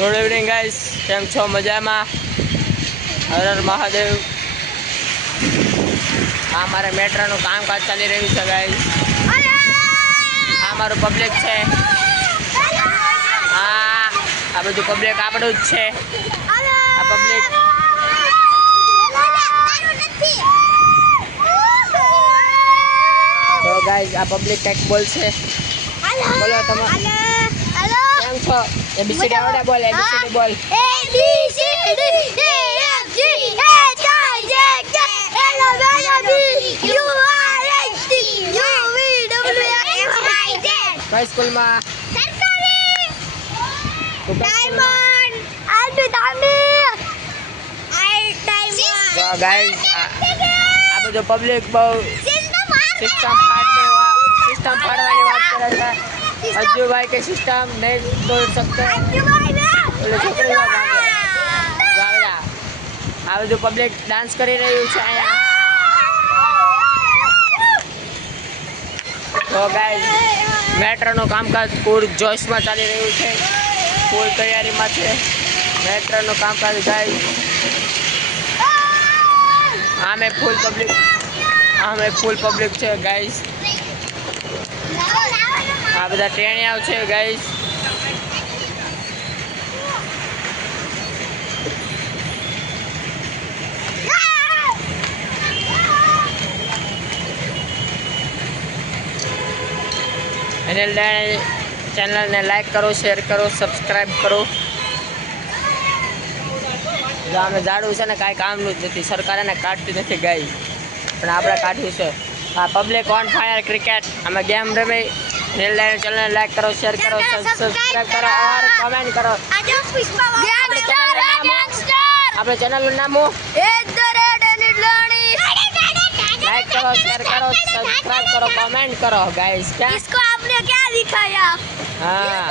Good evening guys, કેમ છો? મજામાં? હર હર મહાદેવ. આ મારે મેટ્રોનું કામકાજ ચાલી રહ્યું છે ગાઈસ. આ મારું પબ્લિક છે. આ બધું પબ્લિક આપણું જ છે. આ પબ્લિક તો ગાઈસ આ પબ્લિક કંઈક બોલશે. બોલો તમે કેમ છો? એબીસીડી આવડે? બોલ એબીસીડી બોલ. કઈ સ્કૂલમાં? તો ગાઈસ આ બધું પબ્લિક બહુ સિસ્ટમ પાડવાની વાત કરે છે. અજ્જુભાઈ કે સિસ્ટમ નહીં તોડ सकते એટલે છોકરી આ બધું પબ્લિક ડાન્સ કરી રહ્યું છે અહીંયા. તો ગાઈસ મેટ્રોનું કામકાજ પૂર જોશમાં ચાલી રહ્યું છે. ફૂલ તૈયારીમાં છે મેટ્રોનું કામકાજ ગાઈસ. આમે ફૂલ પબ્લિક છે ગાઈસ. આ બધા ટ્રેનિયાઓ છે ગાઈસ. ચેનલને લાઈક કરો, શેર કરો, સબસ્ક્રાઈબ કરો. જો અમે ઝાડું છે ને કાંઈ કામનું જ નથી, સરકાર એને કાઢતી નથી ગાઈસ, પણ આપણે કાઢવું છે. આ પબ્લિક ઓન ફાયર ક્રિકેટ અમે ગેમ રમી. ચેનલને લાઈક કરો, શેર કરો, સબસ્ક્રાઈબ કરો और કમેન્ટ કરો. આપણે ચેનલનું નામ लाइक करो, शेयर करो, सब्सक्राइब करो, कमेंट करो गाइस. क्या इसको आपने क्या दिखाया? हाँ